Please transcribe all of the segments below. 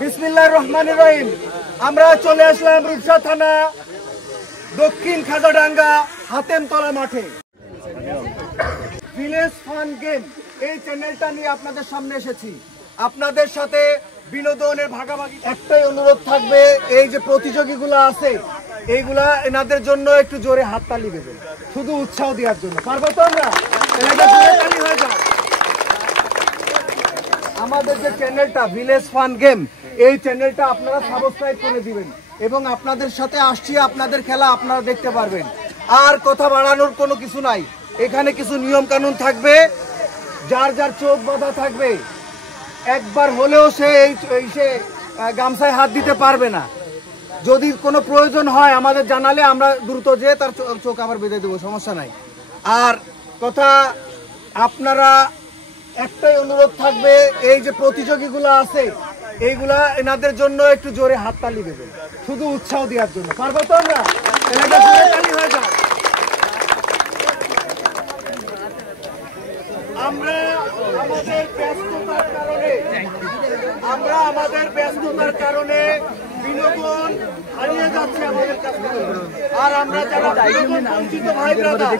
বিসমিল্লাহির রহমানির রহিম। আমরা চলে আসলাম রূপসা থানা দক্ষিণ খাজাডাঙ্গা হাতেমতলা মাঠে। ভিলেজ ফান গেম এই চ্যানেলটা নিয়ে আপনাদের সামনে এসেছি। আপনাদের সাথে বিনোদনের ভাগাভাগি একটাই অনুরোধ থাকবে, এই যে প্রতিযোগীগুলো আছে এইগুলা এনাদের জন্য একটু জোরে হাততালি দেবেন, শুধু উৎসাহ দেওয়ার জন্য। পারবো তো আমরা? হয়ে যাও। আমাদের যে চ্যানেলটা ভিলেজ ফান গেম এই চ্যানেলটা আপনারা সাবস্ক্রাইব করে দিবেন এবং আপনাদের সাথে আসছি, আপনাদের খেলা আপনারা দেখতে পারবেন। আর কথা বাড়ানোর কোনো কিছু নাই, এখানে কিছু নিয়ম কানুন থাকবে। যার যার চোখ বাঁধা থাকবে, একবার হলেও সে গামছায় হাত দিতে পারবে না। যদি কোনো প্রয়োজন হয় আমাদের জানালে আমরা দ্রুত যেয়ে তার চোখ আবার বেঁধে দেবো, সমস্যা নাই। আর কথা আপনারা একটাই অনুরোধ থাকবে, এই যে প্রতিযোগীগুলো আছে এইগুলা এনাদের জন্য একটু জোরে হাততালি দেবেন, শুধু উৎসাহ দেওয়ার জন্য। পারবো তো আমরা? হয়ে যাও। আমরা আমাদের ব্যস্ততার কারণে বিনোদন হারিয়ে যাচ্ছে আমাদের কাছ থেকে। আর আমরা যারা বিনোদন বঞ্চিত ভাই ব্রাদার,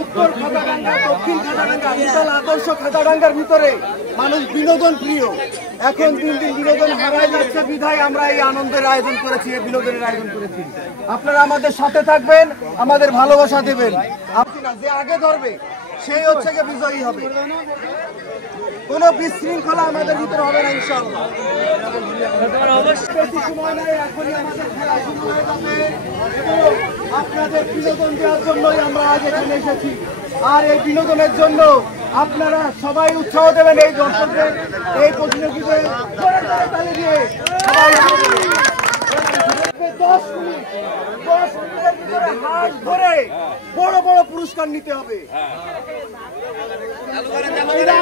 উত্তর খাজাডাঙ্গা দক্ষিণ খাজাডাঙ্গা বিশাল আদর্শ খাজাডাঙ্গার ভিতরে মানুষ বিনোদন প্রিয়, এখন দিন দিন বিনোদন হারায় যাচ্ছে বিধায় আমরা এই আনন্দের আয়োজন করেছি, এই বিনোদনের আয়োজন করেছি। আপনারা আমাদের সাথে থাকবেন, আমাদের ভালোবাসা দেবেন। আপনারা যে আগে ধরবে সেই হচ্ছে যে বিজয়ী হবে। কোনো বিশৃঙ্খলা আমাদের ভিতরে হবে না ইনশাআল্লাহ। বেশি সময় নাই, এখনই আমাদের খেলা শুরু হয়ে যাবে এবং আপনাদের বিনোদন দেওয়ার জন্যই আমরা আজ এখানে এসেছি। আর এই বিনোদনের জন্য আপনারা সবাই উৎসাহ দেবেন, এই দর্শকদের, এই প্রতিযোগীদের তালি দিয়ে সবাই 10 মিনিটের ভিতরে হাত ধরে বড় বড় পুরস্কার নিতে হবে।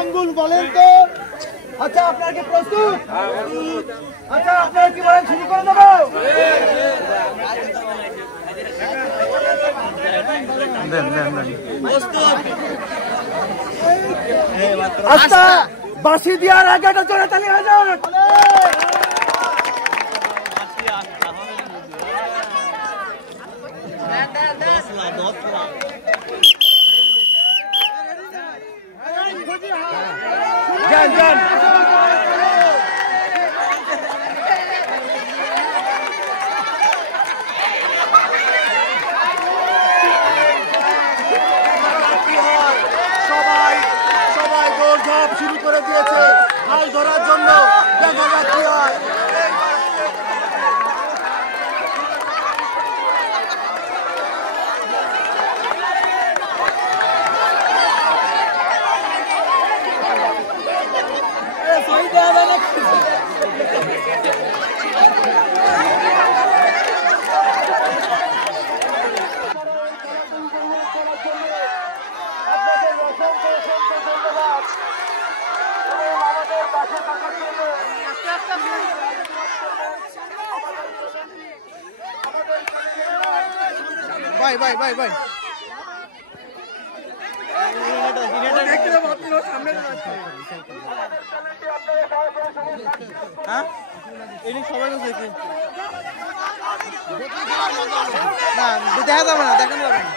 আঙ্গুল বলেন তো? আচ্ছা, আপনার কি প্রস্তুত? আচ্ছা, আপনারা কি বলেন, শুরু করে দেবো? আচ্ছা, বাঁশি দেওয়ার আগে একটা জোরে তালি হয়ে যাক। যান যান। সবাই দৌড়ঝাঁপ শুরু করে দিয়েছে মাছ ধরার জন্য। দেখা যাক কি হয়। ভাই ভাই ভাই ভাই হ্যাঁ, এনে সবাই দেখি না, দেখা যাবে না, দেখানো যাবে না।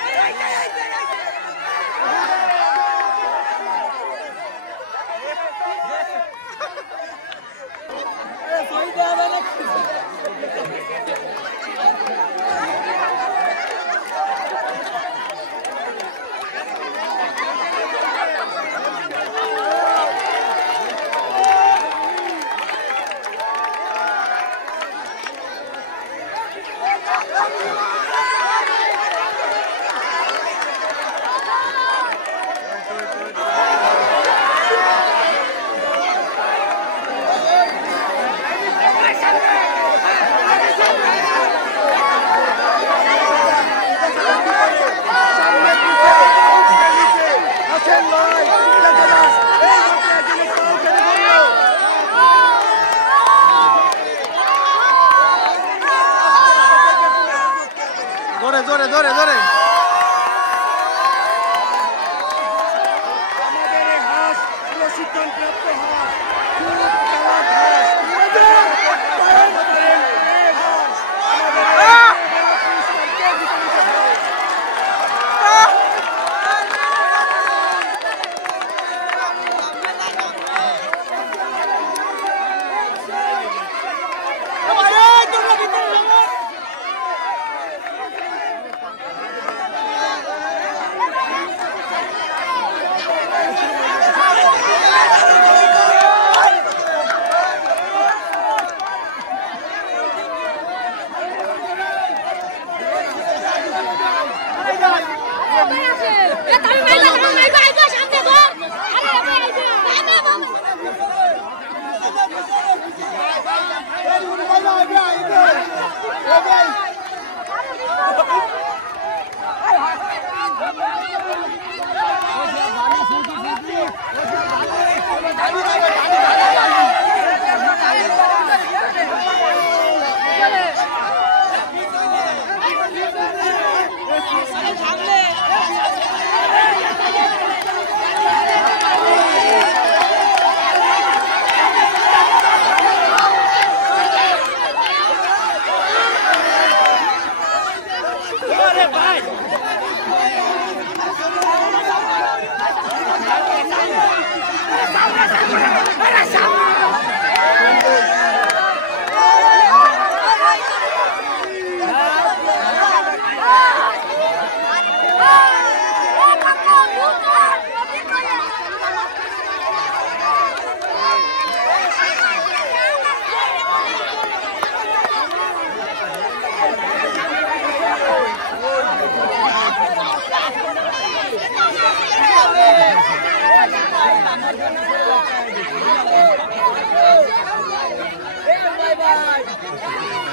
জোরে জোরে জোরে আমাদের হাঁস প্রশিক্ষণ প্রাপ্ত হাঁস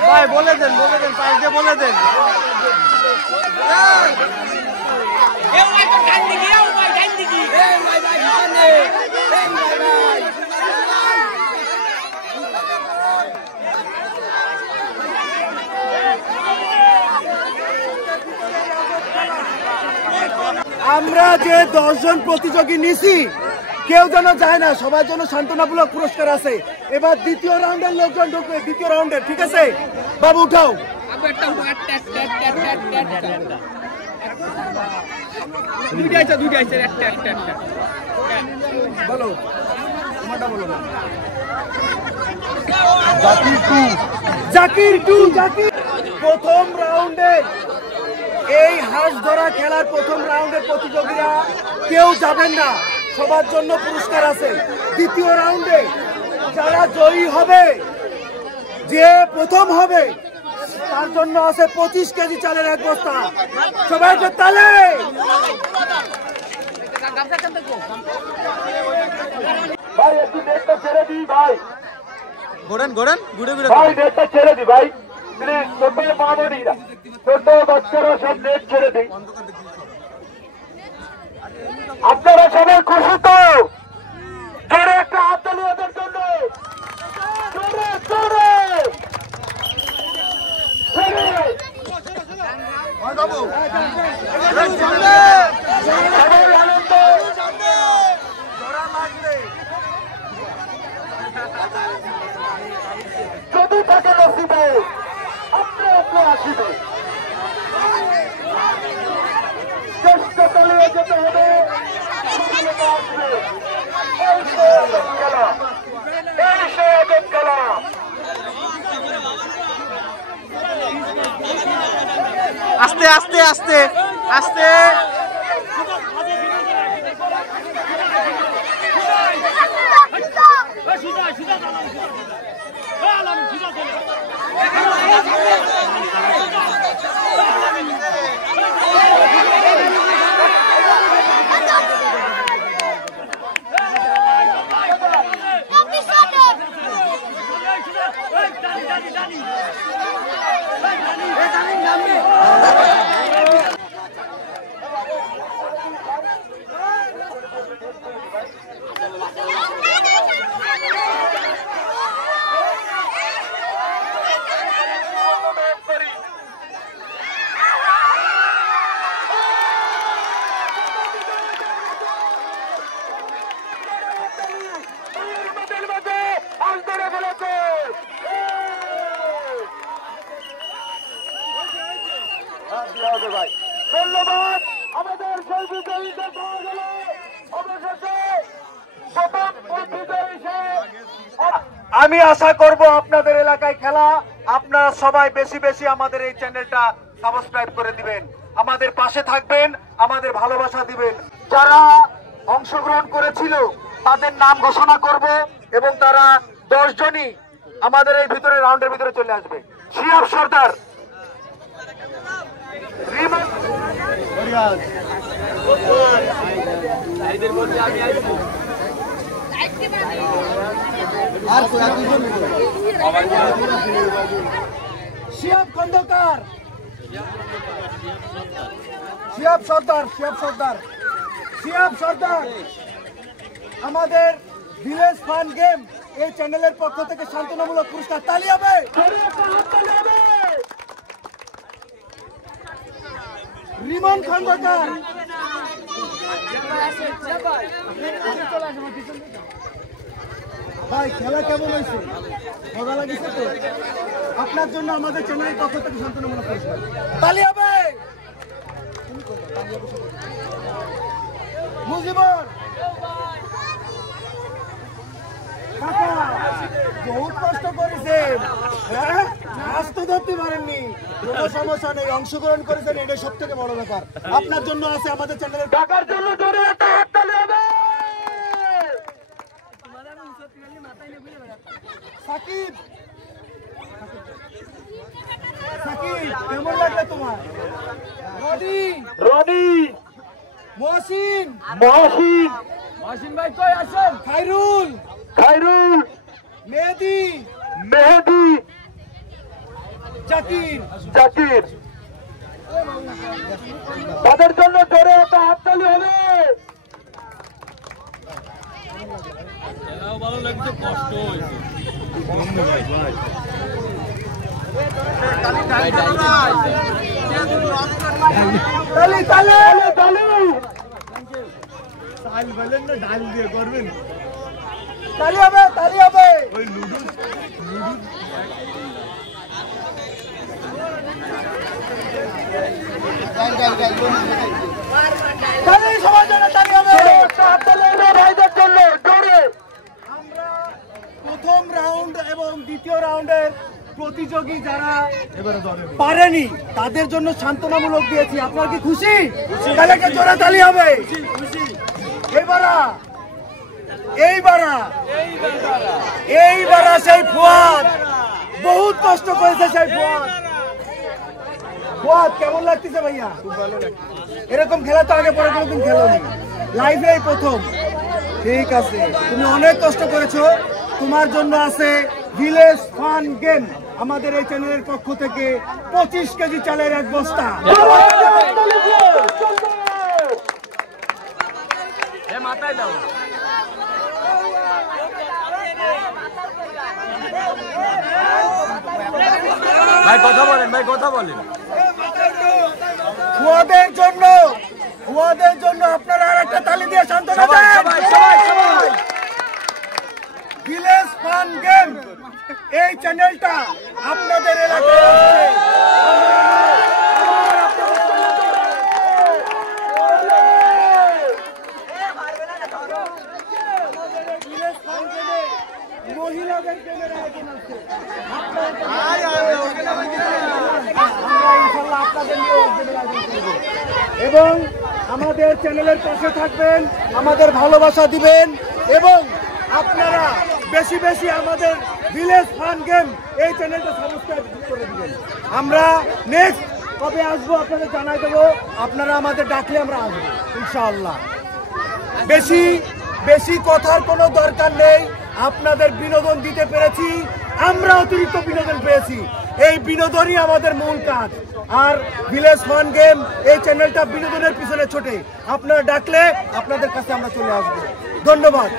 ভাই বলে দেন পাইকে বলে দেন। আমরা যে 10 জন প্রতিযোগী নিছি কেউ যেন যায় না, সবার জন্য সান্ত্বনামূলক পুরস্কার আছে। এবার দ্বিতীয় রাউন্ডের লোকজন ঢুকবে, দ্বিতীয় রাউন্ডের। ঠিক আছে বাবু উঠাও। বলো তোমারটা বলো না। জাকির প্রথম রাউন্ডে এই হাঁস ধরা খেলার প্রথম রাউন্ডের প্রতিযোগীরা কেউ যাবেন না, সবার জন্য পুরস্কার আছে। দ্বিতীয় রাউন্ডে যারা জয়ী হবে, যে প্রথম হবে, তার জন্য আছে 25 কেজি চালের এক বস্তা। সবাই তালে ভাই একটু নেটটা ছেড়ে দিই ভাই, ঘুরে ভাই নেটটা ছেড়ে দিই ভাই, প্লিজ। ছোট মামনিরা, ছোট বাচ্চারা সব নেট ছেড়ে দিই। আপনারা সবাই খুশি তো? জোরে একটা হাত তালি ওদের জন্য, জোরে জোরে। যদি থাকে নসিবে আপনি আসিবে, চেষ্টা চালিয়ে যেতে হবে, আসবে। এই খেলা, এই খেলা। আস্তে আস্তে আস্তে আস্তে ধন্যবাদ। আমাদের সেই বিজয়ীকে পাওয়া গেল অবশেষে প্রথম আমি আশা করব আপনাদের এলাকায় খেলা, আপনারা সবাই বেশি বেশি আমাদের এই চ্যানেলটা সাবস্ক্রাইব করে দিবেন, আমাদের পাশে থাকবেন, আমাদের ভালোবাসা দিবেন। যারা অংশগ্রহণ করেছিল তাদের নাম ঘোষণা করব এবং তারা 10 জনই আমাদের এই ভিতরে রাউন্ডের ভিতরে চলে আসবে। শিয়াব সর্দার, শিয়াব খন্দকার, শিয়াব সর্দার আমাদের ভিলেজ ফান গেম এই চ্যানেলের পক্ষ থেকে সান্ত্বনামূলক পুরস্কার। তালি হবে। রিমন খন্দকার, ভাই খেলা কেমন হয়েছে? মজা লাগিছে তো? আপনার জন্য আমাদের চ্যানেলের পক্ষ থেকে সান্ত্বনামূলক পুরস্কার। তালি হবে। মুজিবর কাকা বহুত কষ্ট করেছেন, হ্যাঁ মাছ তো ধরতে পারেননি, কোনো সমস্যা নেই, অংশগ্রহণ করেছেন, এটা সব থেকে বড় ব্যাপার। আপনার জন্য আছে আমাদের চ্যানেলের টাকার জন্য জোরে একটা হাত তালি হবে। সাকিব, কেমন লাগলো তোমার? রনি, মহসিন ভাই কই আছেন? খায়রুল, মেহেদি, জাকির, তাদের জন্য জোরে একটা হাততালি হবে। ভালো লাগছে, কষ্ট হয়েছে। তালি তালি তালি ডাল দিয়ে করবেন, তালি হবে, তালি হবে। ওই লুডু তালি সবার জন্য তালি হবে। ভাইদের জন্য জোরে। আমরা প্রথম রাউন্ড এবং দ্বিতীয় রাউন্ডের প্রতিযোগী যারা পারেনি তাদের জন্য সান্ত্বনামূলক দিয়েছি। আপনার কি খুশি? তাহলে কি জোরে তালি হবে? এইবারা সেই ফুয়াদ বহুত কষ্ট করেছে। সেই ফুয়াদ কেমন লাগতেছে ভাইয়া? খুব ভালো লাগছে। এরকম খেলা তো আগে পরে কোনোদিন খেলোনি, লাইফে প্রথম। ঠিক আছে, তুমি অনেক কষ্ট করেছো। তোমার জন্য আছে ভিলেজ ফান গেম। আমাদের এই চ্যানেলের পক্ষ থেকে 25 কেজি চালের এক বস্তা। মাথায় দাও। ভাই কথা বলেন, ভাই কথা বলেন। ফুয়াদের জন্য আপনারা আর একটা তালি দিয়ে সান্ত্বনা সবাই দেন। সবাই সবাই সবাই। ভিলেজ ফান গেম এই চ্যানেলটা আপনাদের এলাকায় আছে। মহিলাদের গেমের আয়োজন আছে। আমরা ইনশাল্লাহ আপনাদের নিয়ে গেমের আয়োজন করব। এবং আমাদের চ্যানেলের পাশে থাকবেন, আমাদের ভালোবাসা দিবেন এবং আপনারা বেশি বেশি আমাদের ভিলেজ ফান গেম এই চ্যানেলটা সাবস্ক্রাইব করে দিবেন। আমরা নেক্সট কবে আসবো আপনাদের জানাই দেবো। আপনারা আমাদের ডাকলে আমরা আসবো ইনশাআল্লাহ। বেশি বেশি কথার কোনো দরকার নেই। আপনাদের বিনোদন দিতে পেরেছি, আমরা অতিরিক্ত বিনোদন পেয়েছি। এই বিনোদনই আমাদের মূল কাজ। আর ভিলেজ ফান গেম এই চ্যানেলটা বিনোদনের পিছনে ছোটে। আপনারা ডাকলে আপনাদের কাছে আমরা চলে আসবো। ধন্যবাদ।